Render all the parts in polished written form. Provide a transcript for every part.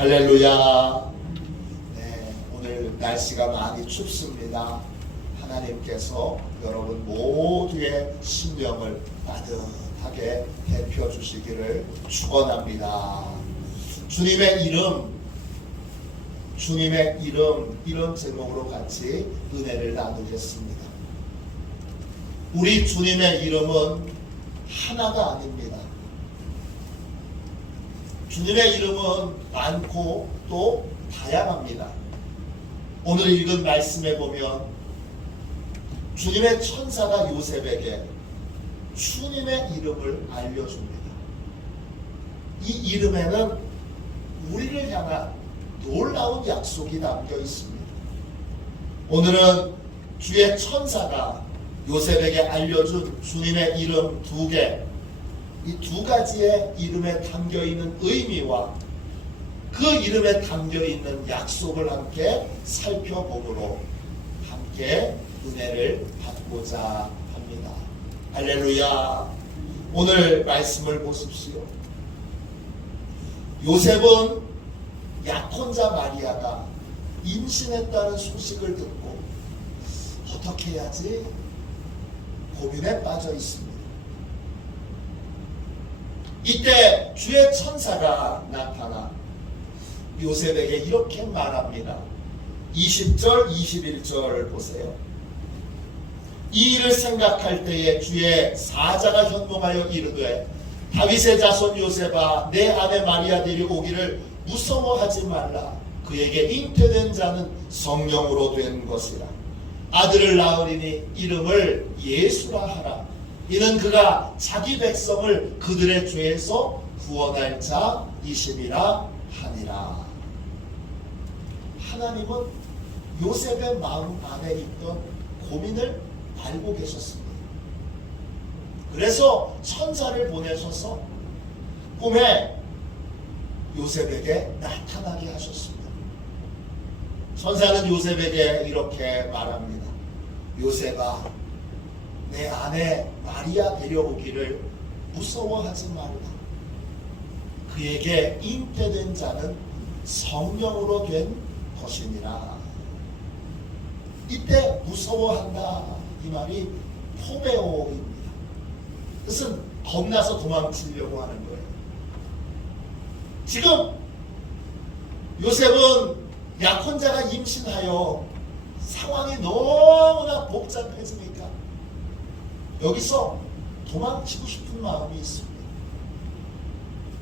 할렐루야. 네, 오늘 날씨가 많이 춥습니다. 하나님께서 여러분 모두의 심령을 따뜻하게 데펴 주시기를 축원합니다. 주님의 이름 이런 제목으로 같이 은혜를 나누겠습니다. 우리 주님의 이름은 하나가 아닙니다. 주님의 이름은 많고 또 다양합니다. 오늘 읽은 말씀에 보면 주님의 천사가 요셉에게 주님의 이름을 알려줍니다. 이 이름에는 우리를 향한 놀라운 약속이 담겨 있습니다. 오늘은 주의 천사가 요셉에게 알려준 주님의 이름 두 개, 이 두 가지의 이름에 담겨있는 의미와 그 이름에 담겨있는 약속을 함께 살펴보므로 함께 은혜를 받고자 합니다. 할렐루야. 오늘 말씀을 보십시오. 요셉은 약혼자 마리아가 임신했다는 소식을 듣고 어떻게 해야지 고민에 빠져 있습니다. 이때 주의 천사가 나타나 요셉에게 이렇게 말합니다. 20절 21절 보세요. 이 일을 생각할 때에 주의 사자가 현몽하여 이르되 다윗의 자손 요셉아 내 아내 마리아 데려오기를 무서워하지 말라. 그에게 잉태된 자는 성령으로 된 것이라. 아들을 낳으리니 이름을 예수라 하라. 이는 그가 자기 백성을 그들의 죄에서 구원할 자이심이라 하니라. 하나님은 요셉의 마음 안에 있던 고민을 알고 계셨습니다. 그래서 천사를 보내셔서 꿈에 요셉에게 나타나게 하셨습니다. 천사는 요셉에게 이렇게 말합니다. 요셉아, 내 아내 마리아 데려오기를 무서워하지 말라. 그에게 잉태된 자는 성령으로 된 것이니라. 이때 무서워한다 이 말이 포베오입니다. 그것은 겁나서 도망치려고 하는 거예요. 지금 요셉은 약혼자가 임신하여 상황이 너무나 복잡해지니까 여기서 도망치고 싶은 마음이 있습니다.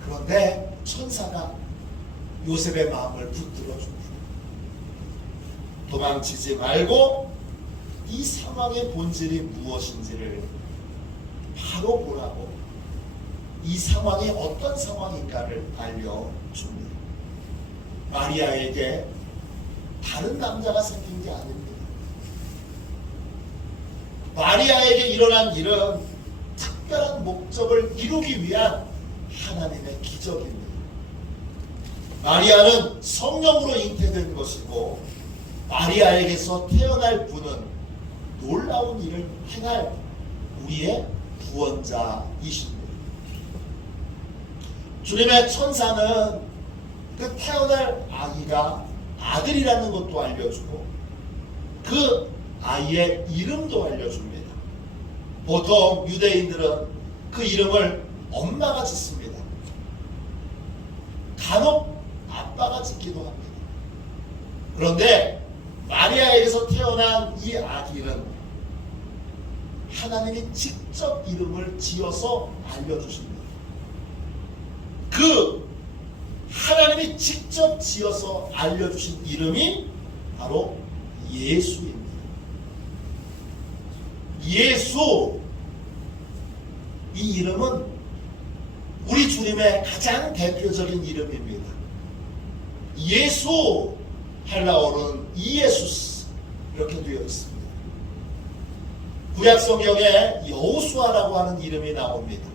그런데 천사가 요셉의 마음을 붙들어 줍니다. 도망치지 말고 이 상황의 본질이 무엇인지를 바로 보라고 이 상황이 어떤 상황인가를 알려줍니다. 마리아에게 다른 남자가 생긴 게 아닙니다. 마리아에게 일어난 일은 특별한 목적을 이루기 위한 하나님의 기적입니다. 마리아는 성령으로 잉태된 것이고 마리아에게서 태어날 분은 놀라운 일을 행할 우리의 구원자이십니다. 주님의 천사는 그 태어날 아기가 아들이라는 것도 알려주고 그 아이의 이름도 알려줍니다. 보통 유대인들은 그 이름을 엄마가 짓습니다. 간혹 아빠가 짓기도 합니다. 그런데 마리아에게서 태어난 이 아기는 하나님이 직접 이름을 지어서 알려주십니다. 그 하나님이 직접 지어서 알려주신 이름이 바로 예수입니다. 예수, 이 이름은 우리 주님의 가장 대표적인 이름입니다. 예수, 헬라어로는 이예수스 이렇게 되어 있습니다. 구약 성경에 여호수아라고 하는 이름이 나옵니다.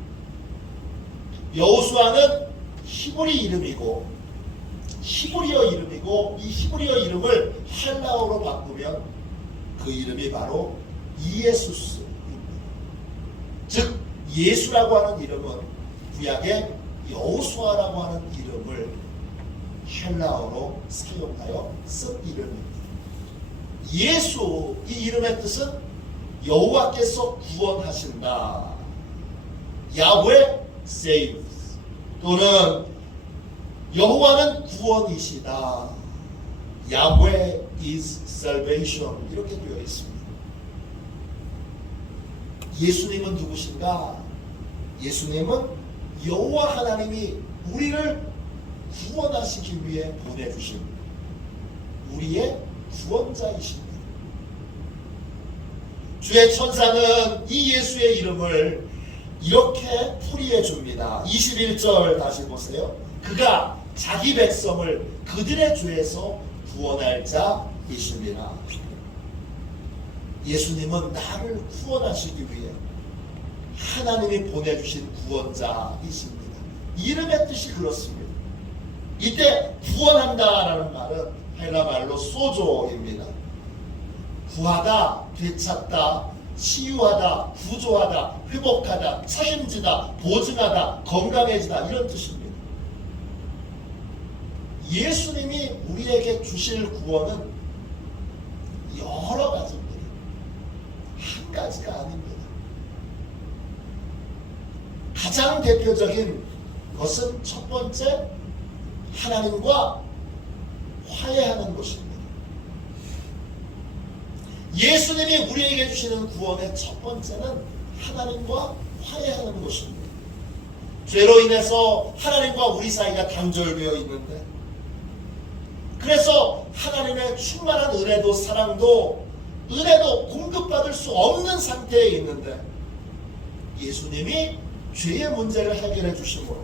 여호수아는 히브리 이름이고 히브리어 이름이고 이 히브리어 이름을 헬라어로 바꾸면 그 이름이 바로 이예수스입니다. 즉 예수라고 하는 이름은 구약의 여호수아라고 하는 이름을 헬라어로 사용하여 쓴 이름입니다. 예수 이 이름의 뜻은 여호와께서 구원하신다. 야훼 saves 또는 여호와는 구원이시다. 야훼 is salvation 이렇게 되어 있습니다. 예수님은 누구신가? 예수님은 여호와 하나님이 우리를 구원하시기 위해 보내주신 우리의 구원자이십니다. 주의 천사는 이 예수의 이름을 이렇게 풀이해 줍니다. 21절 다시 보세요. 그가 자기 백성을 그들의 죄에서 구원할 자이십니다. 예수님은 나를 구원하시기 위해 하나님이 보내주신 구원자이십니다. 이름의 뜻이 그렇습니다. 이때 구원한다라는 말은 헬라 말로 소조입니다. 구하다, 되찾다, 치유하다, 구조하다, 회복하다, 책임지다, 보증하다, 건강해지다 이런 뜻입니다. 예수님이 우리에게 주실 구원은 여러 가지입니다. 한 가지가 아닙니다. 가장 대표적인 것은 첫 번째 하나님과 화해하는 것입니다. 예수님이 우리에게 주시는 구원의 첫 번째는 하나님과 화해하는 것입니다. 죄로 인해서 하나님과 우리 사이가 단절되어 있는데 그래서 하나님의 충만한 은혜도 사랑도 은혜도 공급받을 수 없는 상태에 있는데 예수님이 죄의 문제를 해결해 주심으로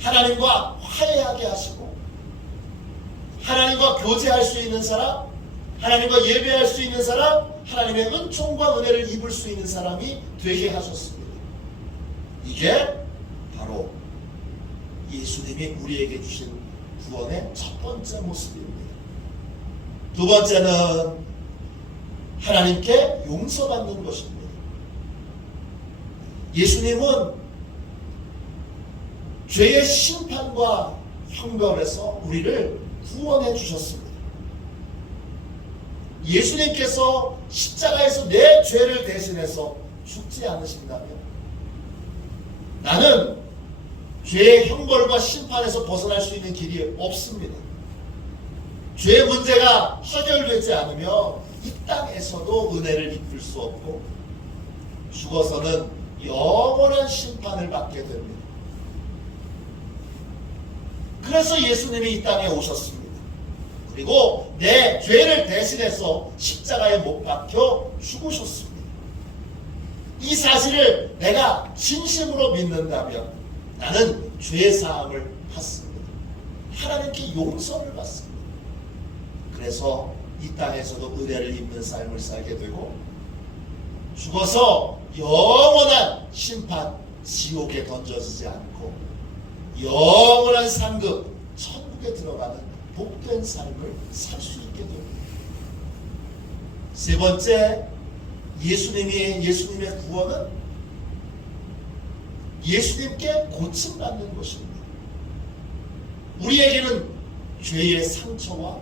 하나님과 화해하게 하시고 하나님과 교제할 수 있는 사람, 하나님과 예배할 수 있는 사람, 하나님의 은총과 은혜를 입을 수 있는 사람이 되게 하셨습니다. 이게 바로 예수님이 우리에게 주신 구원의 첫 번째 모습입니다. 두 번째는 하나님께 용서받는 것입니다. 예수님은 죄의 심판과 형벌에서 우리를 구원해 주셨습니다. 예수님께서 십자가에서 내 죄를 대신해서 죽지 않으신다면 나는 죄의 형벌과 심판에서 벗어날 수 있는 길이 없습니다. 죄의 문제가 해결되지 않으면 이 땅에서도 은혜를 입을 수 없고 죽어서는 영원한 심판을 받게 됩니다. 그래서 예수님이 이 땅에 오셨습니다. 그리고 내 죄를 대신해서 십자가에 못 박혀 죽으셨습니다. 이 사실을 내가 진심으로 믿는다면 나는 죄사함을 받습니다. 하나님께 용서를 받습니다. 그래서 이 땅에서도 은혜를 입는 삶을 살게 되고 죽어서 영원한 심판, 지옥에 던져지지 않고 영원한 상급, 천국에 들어가는 복된 삶을 살 수 있게 됩니다. 세 번째, 예수님의 구원은 예수님께 고침받는 것입니다. 우리에게는 죄의 상처와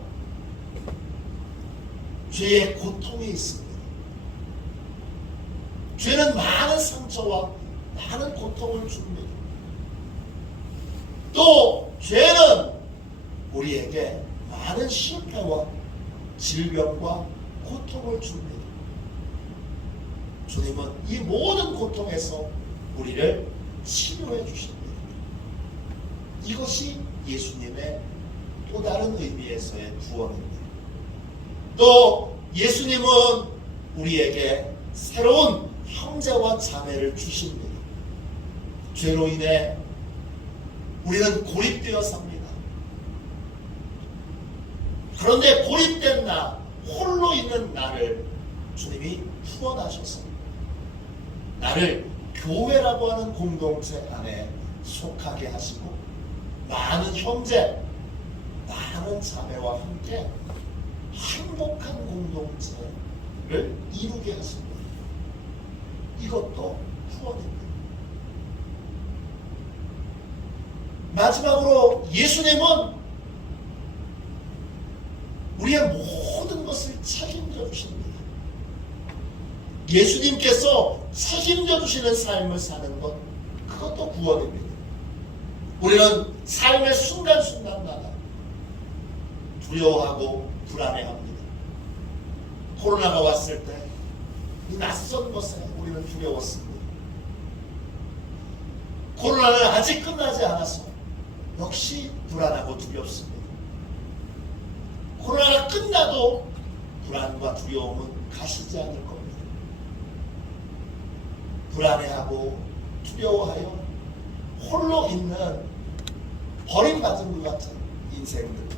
죄의 고통이 있습니다. 죄는 많은 상처와 많은 고통을 줍니다. 또 죄는 우리에게 많은 실패와 질병과 고통을 줍니다. 주님은 이 모든 고통에서 우리를 치료해 주십니다. 이것이 예수님의 또 다른 의미에서의 구원입니다. 또 예수님은 우리에게 새로운 형제와 자매를 주십니다. 죄로 인해 우리는 고립되어 삽니다. 그런데 고립된 나, 홀로 있는 나를 주님이 후원하셔서 나를 교회라고 하는 공동체 안에 속하게 하시고 많은 형제, 많은 자매와 함께 행복한 공동체를 이루게 하십니다. 이것도 후원입니다. 마지막으로 예수님은 우리의 모든 것을 책임져 주십니다. 예수님께서 책임져 주시는 삶을 사는 것, 그것도 구원입니다. 우리는 삶의 순간순간마다 두려워하고 불안해합니다. 코로나가 왔을 때 이 낯선 것에 우리는 두려웠습니다. 코로나는 아직 끝나지 않아서 역시 불안하고 두렵습니다. 코로나가 끝나도 불안과 두려움은 가시지 않을 겁니다. 불안해하고 두려워하여 홀로 있는 버림받은 것 같은 인생들.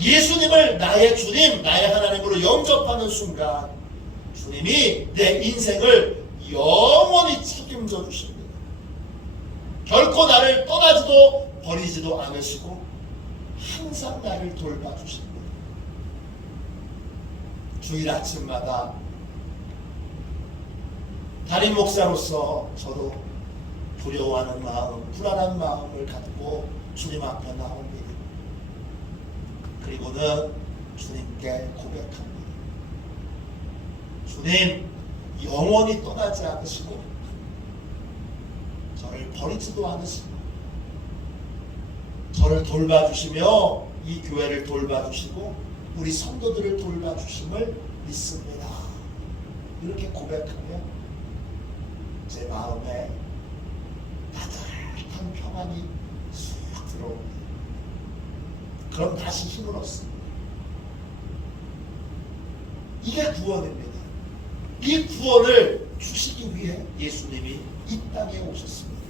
예수님을 나의 주님, 나의 하나님으로 영접하는 순간 주님이 내 인생을 영원히 책임져 주십니다. 결코 나를 떠나지도 버리지도 않으시고 항상 나를 돌봐주십니다. 주일 아침마다 담임 목사로서 저도 두려워하는 마음, 불안한 마음을 갖고 주님 앞에 나옵니다. 그리고는 주님께 고백합니다. 주님, 영원히 떠나지 않으시고 저를 버리지도 않으시고 저를 돌봐주시며 이 교회를 돌봐주시고 우리 성도들을 돌봐주심을 믿습니다. 이렇게 고백하며 제 마음에 따뜻한 평안이 쑥 들어옵니다. 그럼 다시 힘을 얻습니다. 이게 구원입니다. 이 구원을 주시기 위해 예수님이 이 땅에 오셨습니다.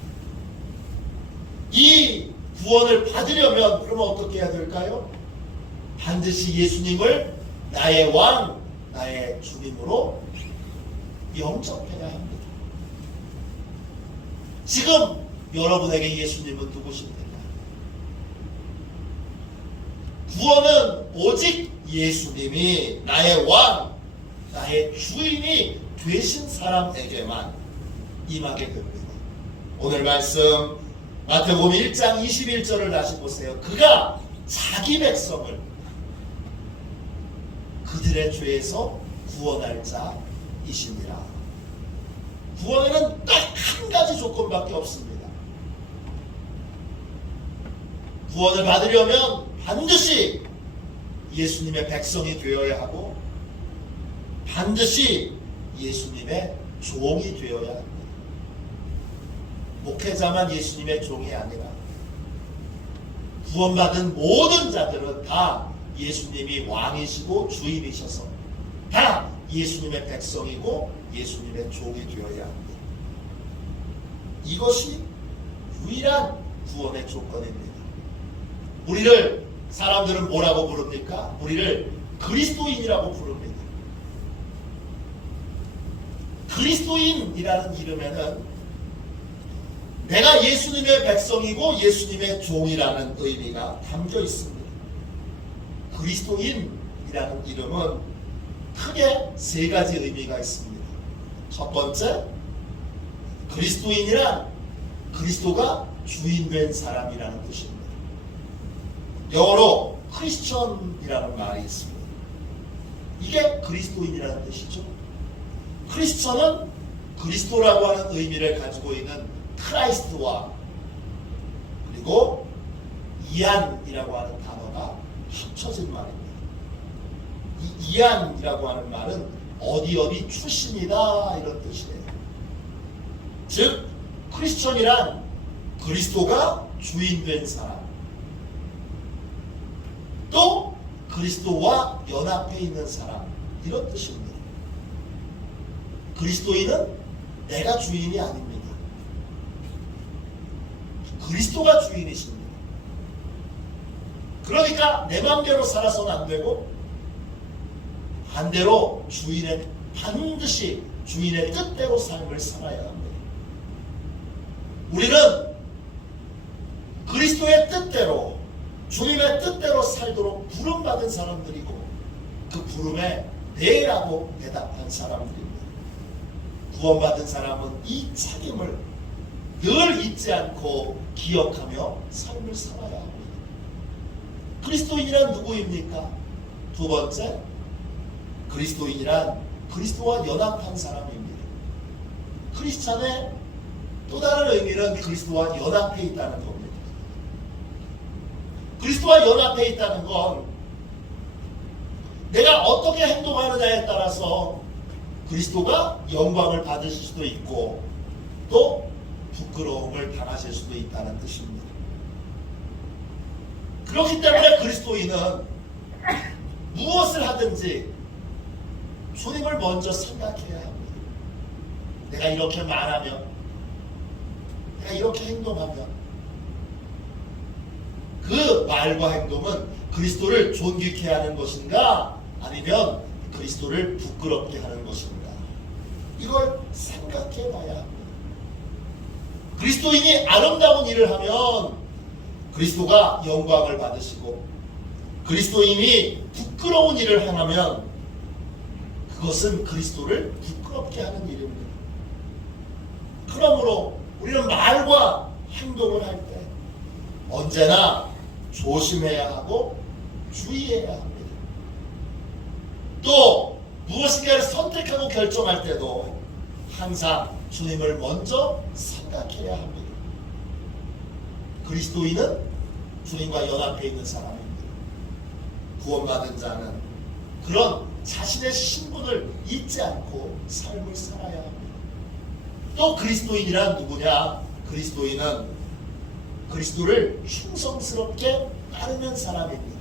이 구원을 받으려면 그러면 어떻게 해야 될까요? 반드시 예수님을 나의 왕, 나의 주님으로 영접해야 합니다. 지금 여러분에게 예수님은 누구십니까? 구원은 오직 예수님이 나의 왕, 나의 주인이 되신 사람에게만 임하게 됩니다. 오늘 말씀 마태복음 1장 21절을 다시 보세요. 그가 자기 백성을 그들의 죄에서 구원할 자이시니라. 구원에는 딱 한 가지 조건밖에 없습니다. 구원을 받으려면 반드시 예수님의 백성이 되어야 하고 반드시 예수님의 종이 되어야 합니다. 목회자만 예수님의 종이 아니라 구원받은 모든 자들은 다 예수님이 왕이시고 주인이셔서 다 예수님의 백성이고 예수님의 종이 되어야 합니다. 이것이 유일한 구원의 조건입니다. 우리를 사람들은 뭐라고 부릅니까? 우리를 그리스도인이라고 부릅니다. 그리스도인이라는 이름에는 내가 예수님의 백성이고 예수님의 종이라는 의미가 담겨 있습니다. 그리스도인이라는 이름은 크게 세 가지 의미가 있습니다. 첫 번째, 그리스도인이란 그리스도가 주인된 사람이라는 뜻입니다. 영어로 크리스천이라는 말이 있습니다. 이게 그리스도인이라는 뜻이죠. 크리스천은 그리스도라고 하는 의미를 가지고 있는 크라이스트와 그리고 이안이라고 하는 단어가 합쳐진 말입니다. 이 이안이라고 하는 말은 어디 출신이다 이런 뜻이에요. 즉 크리스천이란 그리스도가 주인된 사람, 또 그리스도와 연합해 있는 사람 이런 뜻입니다. 그리스도인은 내가 주인이 아닙니다. 그리스도가 주인이십니다. 그러니까 내 마음대로 살아서는 안 되고 반대로 반드시 주인의 뜻대로 삶을 살아야 합니다. 우리는 그리스도의 뜻대로 주님의 뜻대로 살도록 부름받은 사람들이고 그 부름에 네라고 대답한 사람들입니다. 구원받은 사람은 이 책임을 늘 잊지 않고 기억하며 삶을 살아야 합니다. 그리스도인이란 누구입니까? 두 번째, 그리스도인이란 그리스도와 연합한 사람입니다. 크리스찬의 또 다른 의미는 그리스도와 연합해 있다는 겁니다. 그리스도와 연합해 있다는 건 내가 어떻게 행동하느냐에 따라서 그리스도가 영광을 받으실 수도 있고 또 부끄러움을 당하실 수도 있다는 뜻입니다. 그렇기 때문에 그리스도인은 무엇을 하든지 주님을 먼저 생각해야 합니다. 내가 이렇게 말하면, 내가 이렇게 행동하면 그 말과 행동은 그리스도를 존귀케 하는 것인가 아니면 그리스도를 부끄럽게 하는 것인가, 이걸 생각해 봐야 합니다. 그리스도인이 아름다운 일을 하면 그리스도가 영광을 받으시고, 그리스도인이 부끄러운 일을 행하면 그것은 그리스도를 부끄럽게 하는 일입니다. 그러므로 우리는 말과 행동을 할 때 언제나 조심해야 하고 주의해야 합니다. 또 무엇인가를 선택하고 결정할 때도 항상 주님을 먼저 생각해야 합니다. 그리스도인은 주님과 연합해 있는 사람입니다. 구원받은 자는 그런 자신의 신분을 잊지 않고 삶을 살아야 합니다. 또 그리스도인이란 누구냐? 그리스도인은 그리스도를 충성스럽게 따르는 사람입니다.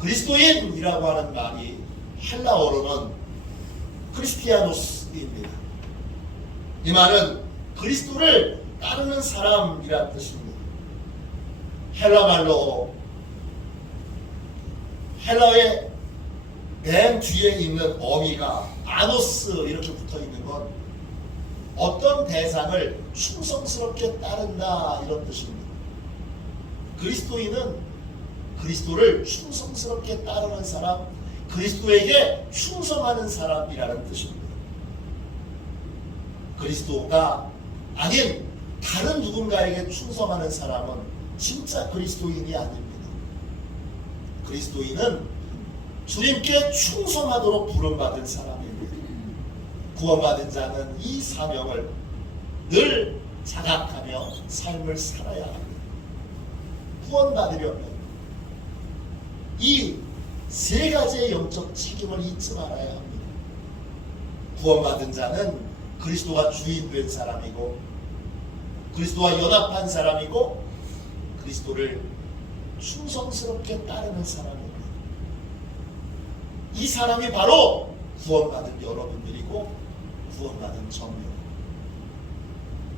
그리스도인이라고 하는 말이 헬라어로는 크리스티아노스입니다. 이 말은 그리스도를 따르는 사람이란 뜻입니다. 헬라어의 맨 뒤에 있는 어미가 아노스 이렇게 붙어 있는 건 어떤 대상을 충성스럽게 따른다 이런 뜻입니다. 그리스도인은 그리스도를 충성스럽게 따르는 사람, 그리스도에게 충성하는 사람이라는 뜻입니다. 그리스도가 아닌 다른 누군가에게 충성하는 사람은 진짜 그리스도인이 아닙니다. 그리스도인은 주님께 충성하도록 부름받은 사람입니다. 구원받은 자는 이 사명을 늘 자각하며 삶을 살아야 합니다. 구원받으려면 이 세 가지의 영적 책임을 잊지 말아야 합니다. 구원받은 자는 그리스도가 주인된 사람이고, 그리스도와 연합한 사람이고, 그리스도를 충성스럽게 따르는 사람입니다. 이 사람이 바로 구원받은 여러분들이고 구원받은 저입니다.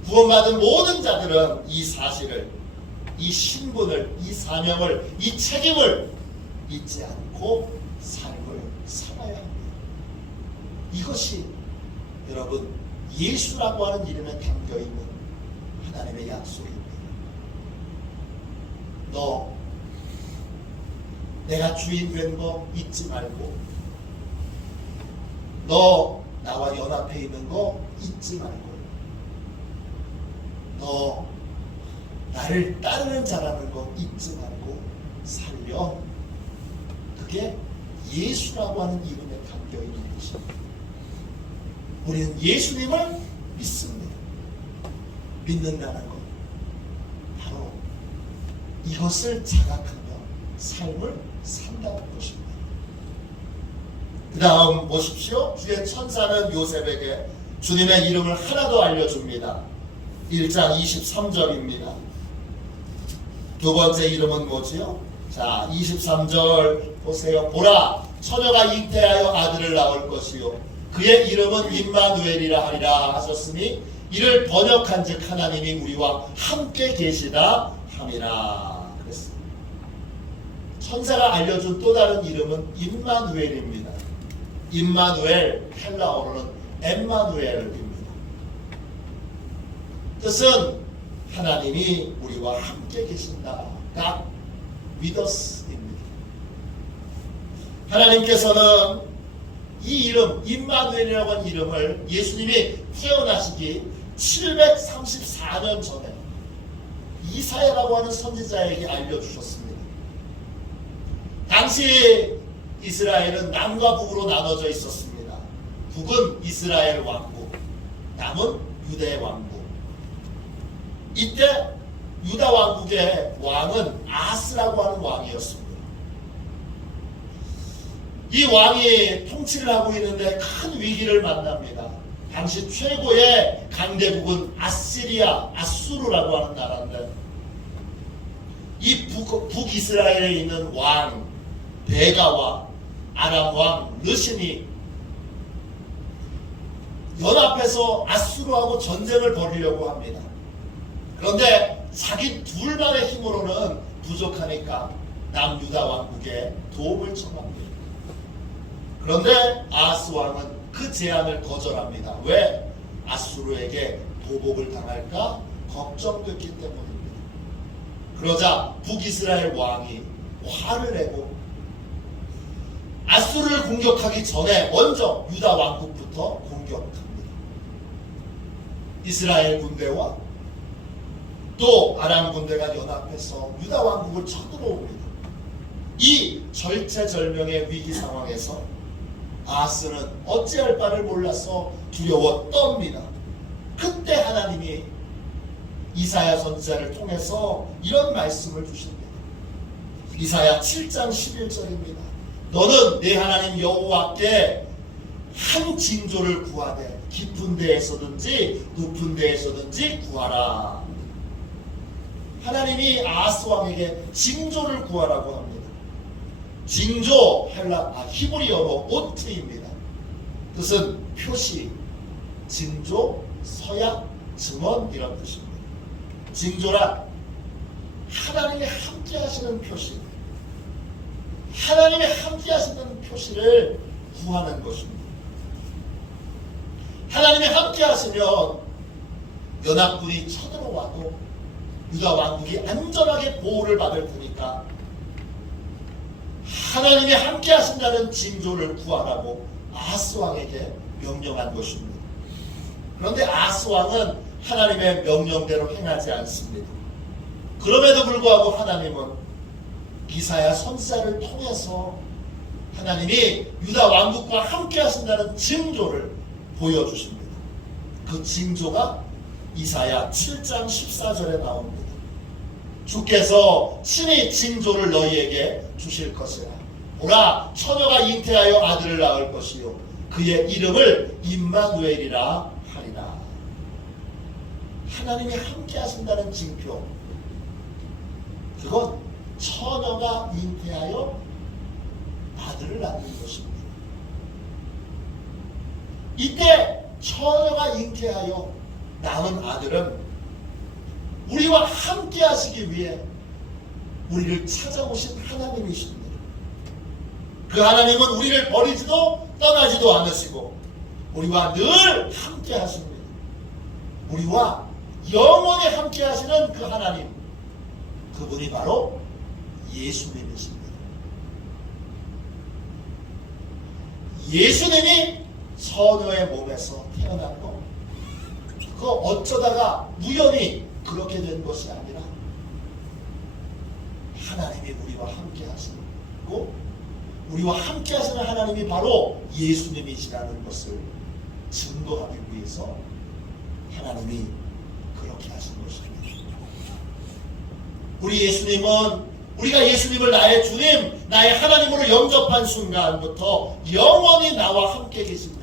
구원받은 모든 자들은 이 사실을, 이 신분을, 이 사명을, 이 책임을 잊지 않고 삶을 살아야 합니다. 이것이 여러분 예수라고 하는 이름에 담겨있는 하나님의 약속입니다. 너 내가 주인 된 거 잊지 말고, 너 나와 연합해 있는 거 잊지 말고, 너 나를 따르는 자라는 거 잊지 말고 살려. 그게 예수라고 하는 이름에 담겨있는 것입니다. 우리는 예수님을 믿습니다. 믿는다는 것, 바로 이것을 자각하며 삶을 산다는 것입니다. 그 다음 보십시오. 주의 천사는 요셉에게 주님의 이름을 하나 더 알려줍니다. 1장 23절입니다. 두 번째 이름은 뭐지요? 자, 23절 보세요. 보라, 처녀가 잉태하여 아들을 낳을 것이요 그의 이름은 임마누엘이라 하리라 하셨으니 이를 번역한 즉 하나님이 우리와 함께 계시다 함이라 그랬습니다. 천사가 알려준 또 다른 이름은 임마누엘입니다. 임마누엘, 헬라어로는 엠마누엘입니다. 뜻은 하나님이 우리와 함께 계신다. God with us입니다. 하나님께서는 이 이름, 임마누엘이라고 하는 이름을 예수님이 태어나시기 734년 전에 이사야라고 하는 선지자에게 알려주셨습니다. 당시 이스라엘은 남과 북으로 나눠져 있었습니다. 북은 이스라엘 왕국, 남은 유대 왕국. 이때 유다 왕국의 왕은 아스라고 하는 왕이었습니다. 이 왕이 통치를 하고 있는데 큰 위기를 만납니다. 당시 최고의 강대국은 아시리아, 아수르라고 하는 나라인데 이 북이스라엘에 있는 왕 베가와 아람 왕 르신이 연합해서 아수르하고 전쟁을 벌이려고 합니다. 그런데 자기 둘만의 힘으로는 부족하니까 남유다 왕국에 도움을 청합니다. 그런데 아하스 왕은 그 제안을 거절합니다. 왜? 아수르에게 보복을 당할까 걱정됐기 때문입니다. 그러자 북이스라엘 왕이 화를 내고 아수르를 공격하기 전에 먼저 유다 왕국부터 공격합니다. 이스라엘 군대와 또 아람 군대가 연합해서 유다 왕국을 쳐들어옵니다. 이 절체절명의 위기 상황에서 아하스는 어찌할 바를 몰라서 두려워 떱니다. 그때 하나님이 이사야 선지자를 통해서 이런 말씀을 주십니다. 이사야 7장 11절입니다. 너는 내 하나님 여호와께 한 징조를 구하되 깊은 데에서든지 높은 데에서든지 구하라. 하나님이 아하스 왕에게 징조를 구하라고 합니다. 징조 히브리어로 오트입니다. 뜻은 표시, 징조, 서약, 증언 이런 뜻입니다. 징조란 하나님이 함께 하시는 표시, 하나님이 함께 하시는 표시를 구하는 것입니다. 하나님이 함께 하시면 연합군이 쳐들어와도 유다 왕국이 안전하게 보호를 받을 테니까 하나님이 함께 하신다는 징조를 구하라고 아하스 왕에게 명령한 것입니다. 그런데 아하스 왕은 하나님의 명령대로 행하지 않습니다. 그럼에도 불구하고 하나님은 이사야 선지자를 통해서 하나님이 유다 왕국과 함께 하신다는 징조를 보여주십니다. 그 징조가 이사야 7장 14절에 나옵니다. 주께서 친히 징조를 너희에게 주실 것이라. 보라, 처녀가 잉태하여 아들을 낳을 것이요 그의 이름을 임마누엘이라 하리라. 하나님이 함께 하신다는 징표, 그건 처녀가 잉태하여 아들을 낳는 것입니다. 이때 처녀가 잉태하여 낳은 아들은 우리와 함께 하시기 위해 우리를 찾아오신 하나님이십니다. 그 하나님은 우리를 버리지도 떠나지도 않으시고 우리와 늘 함께 하십니다. 우리와 영원히 함께 하시는 그 하나님, 그분이 바로 예수님이십니다. 예수님이 처녀의 몸에서 태어난 것, 그거 어쩌다가 우연히 그렇게 된 것이 아니라 하나님이 우리와 함께 하시고 우리와 함께 하시는 하나님이 바로 예수님이시라는 것을 증거하기 위해서 하나님이 그렇게 하신 것입니다. 우리 예수님은 우리가 예수님을 나의 주님, 나의 하나님으로 영접한 순간부터 영원히 나와 함께 계십니다.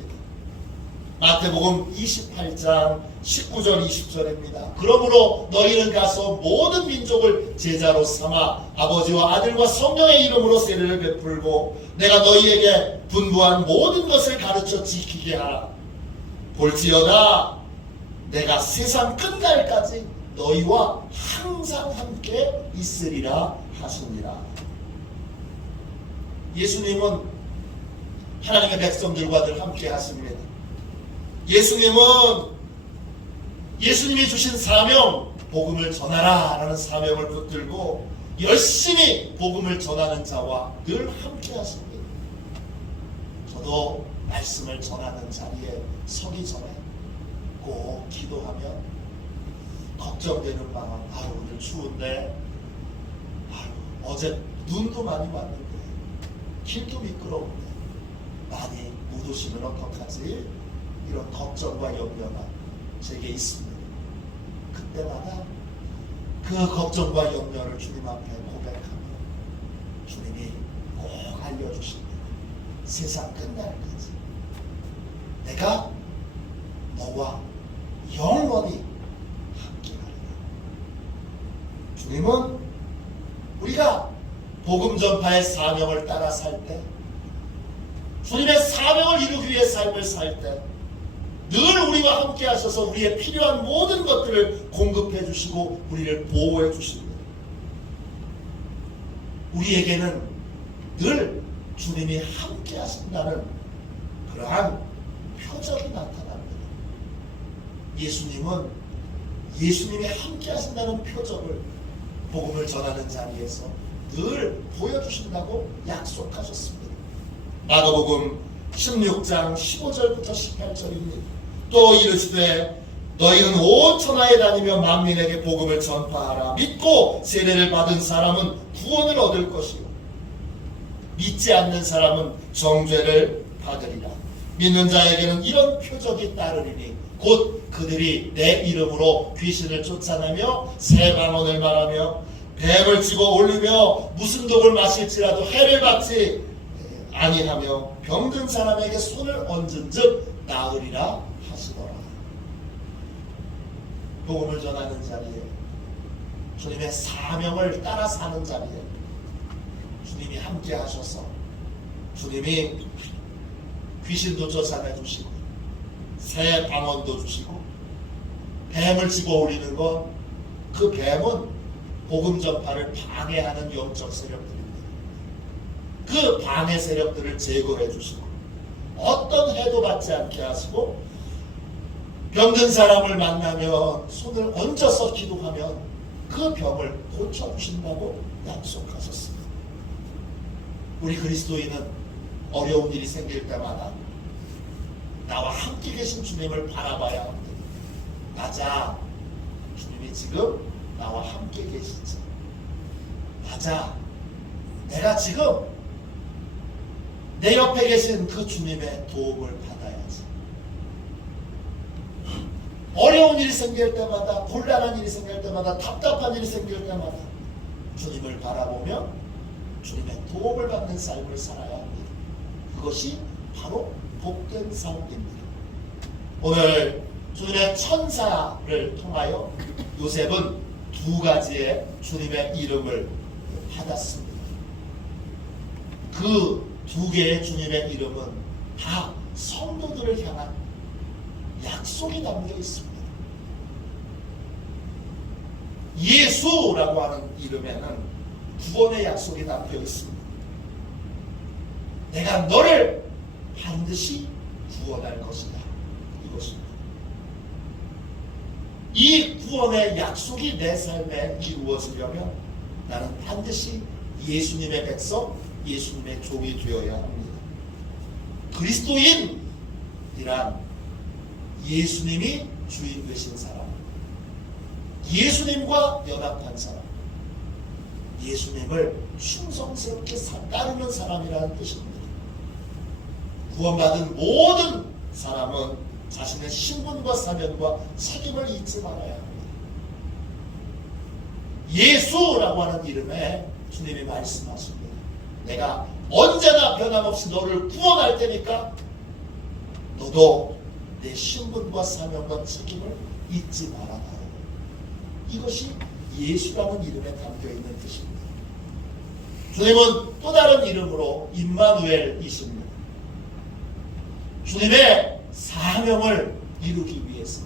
마태복음 28장 19절 20절입니다. 그러므로 너희는 가서 모든 민족을 제자로 삼아 아버지와 아들과 성령의 이름으로 세례를 베풀고 내가 너희에게 분부한 모든 것을 가르쳐 지키게 하라. 볼지어다 내가 세상 끝날까지 너희와 항상 함께 있으리라 하시니라. 예수님은 하나님의 백성들과 늘 함께 하십니다. 예수님이 주신 사명, 복음을 전하라 라는 사명을 붙들고 열심히 복음을 전하는 자와 늘 함께 하십니다. 저도 말씀을 전하는 자리에 서기 전에 꼭 기도하며 걱정되는 마음. 오늘 추운데, 어제 눈도 많이 왔는데, 길도 미끄러운데, 많이 못 오시면 어떡하지? 이런 걱정과 염려가 제게 있습니다. 그때마다 그 걱정과 염려를 주님 앞에 고백하면 주님이 꼭 알려주십니다. 세상 끝날까지 내가 너와 영원히 함께하리라. 주님은 우리가 복음 전파의 사명을 따라 살 때, 주님의 사명을 이루기 위해 삶을 살 때 늘 우리와 함께 하셔서 우리의 필요한 모든 것들을 공급해 주시고 우리를 보호해 주십니다. 우리에게는 늘 주님이 함께 하신다는 그러한 표적이 나타납니다. 예수님이 함께 하신다는 표적을 복음을 전하는 자리에서 늘 보여주신다고 약속하셨습니다. 마가복음 16장 15절부터 18절입니다. 또 이르시되 너희는 온 천하에 다니며 만민에게 복음을 전파하라. 믿고 세례를 받은 사람은 구원을 얻을 것이요 믿지 않는 사람은 정죄를 받으리라. 믿는 자에게는 이런 표적이 따르리니 곧 그들이 내 이름으로 귀신을 쫓아내며 새 방언을 말하며 뱀을 집어 올리며 무슨 독을 마실지라도 해를 받지 아니하며 병든 사람에게 손을 얹은즉 나으리라 하시더라. 복음을 전하는 자리에, 주님의 사명을 따라 사는 자리에 주님이 함께 하셔서 주님이 귀신도 쫓아내 주시고 새 방언도 주시고 뱀을 집어 올리는 것, 그 뱀은 복음 전파를 방해하는 영적 세력들입니다. 그 방해 세력들을 제거해 주시고 어떤 해도 받지 않게 하시고 병든 사람을 만나면 손을 얹어서 기도하면 그 병을 고쳐주신다고 약속하셨습니다. 우리 그리스도인은 어려운 일이 생길 때마다 나와 함께 계신 주님을 바라봐야 합니다. 맞아, 주님이 지금 나와 함께 계시지. 맞아, 내가 지금 내 옆에 계신 그 주님의 도움을 받아야지. 어려운 일이 생길 때마다, 곤란한 일이 생길 때마다, 답답한 일이 생길 때마다 주님을 바라보며 주님의 도움을 받는 삶을 살아야 합니다. 그것이 바로 복된 삶입니다. 오늘 주님의 천사를 통하여 요셉은 두 가지의 주님의 이름을 받았습니다. 그 두 개의 주님의 이름은 다 성도들을 향한 약속이 담겨 있습니다. 예수라고 하는 이름에는 구원의 약속이 담겨 있습니다. 내가 너를 반드시 구원할 것이다. 이것입니다. 이 구원의 약속이 내 삶에 이루어지려면 나는 반드시 예수님의 백성, 예수님의 종이 되어야 합니다. 그리스도인이란 예수님이 주인 되신 사람, 예수님과 연합한 사람, 예수님을 충성스럽게 따르는 사람이라는 뜻입니다. 구원받은 모든 사람은 자신의 신분과 사명과 책임을 잊지 말아야 합니다. 예수라고 하는 이름에 주님이 말씀하십니다. 내가 언제나 변함없이 너를 구원할 테니까 너도 내 신분과 사명과 책임을 잊지 말아라. 이것이 예수라는 이름에 담겨있는 뜻입니다. 주님은 또 다른 이름으로 임마누엘이십니다. 주님의 사명을 이루기 위해서,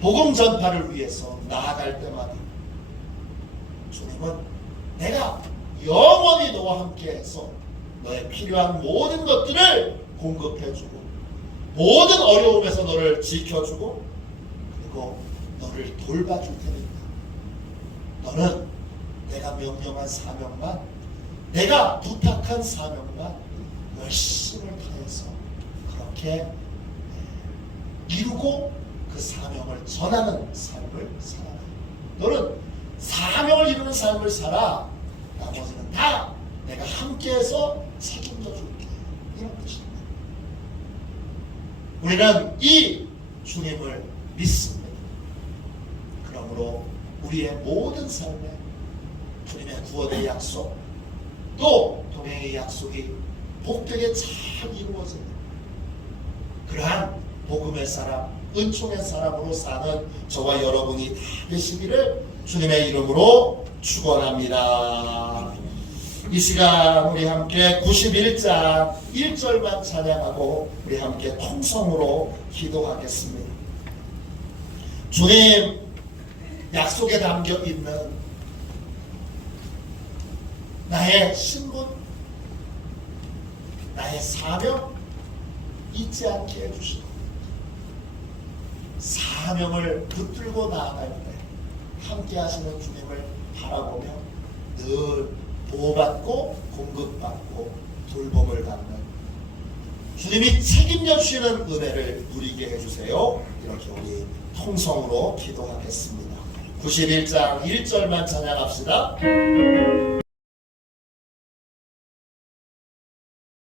복음 전파를 위해서 나아갈 때마다 주님은 내가 영원히 너와 함께해서 너의 필요한 모든 것들을 공급해주고 모든 어려움에서 너를 지켜주고 그리고 너를 돌봐줄 테니까 너는 내가 명령한 사명만, 내가 부탁한 사명만 열심을 다해서 그렇게 이루고 그 사명을 전하는 삶을 살아라. 너는 사명을 이루는 삶을 살아. 나머지는 다 내가 함께해서 책임져 줄게. 이런 뜻입니다. 우리는 이 주님을 믿습니다. 그러므로 우리의 모든 삶에 주님의 구원의 약속, 또 동행의 약속이 복되게 잘 이루어지는 그러한 복음의 사람, 은총의 사람으로 사는 저와 여러분이 다 되시기를 주님의 이름으로 축원합니다. 이 시간 우리 함께 91장 1절만 찬양하고 우리 함께 통성으로 기도하겠습니다. 주님 약속에 담겨 있는 나의 신분, 나의 사명 잊지 않게 해주시고 사명을 붙들고 나아갈 때 함께 하시는 주님을 바라보며 늘 보호받고 공급받고 돌봄을 받는 주님이 책임져 주시는 은혜를 누리게 해주세요. 이렇게 우리 통성으로 기도하겠습니다. 91장 1절만 찬양합시다.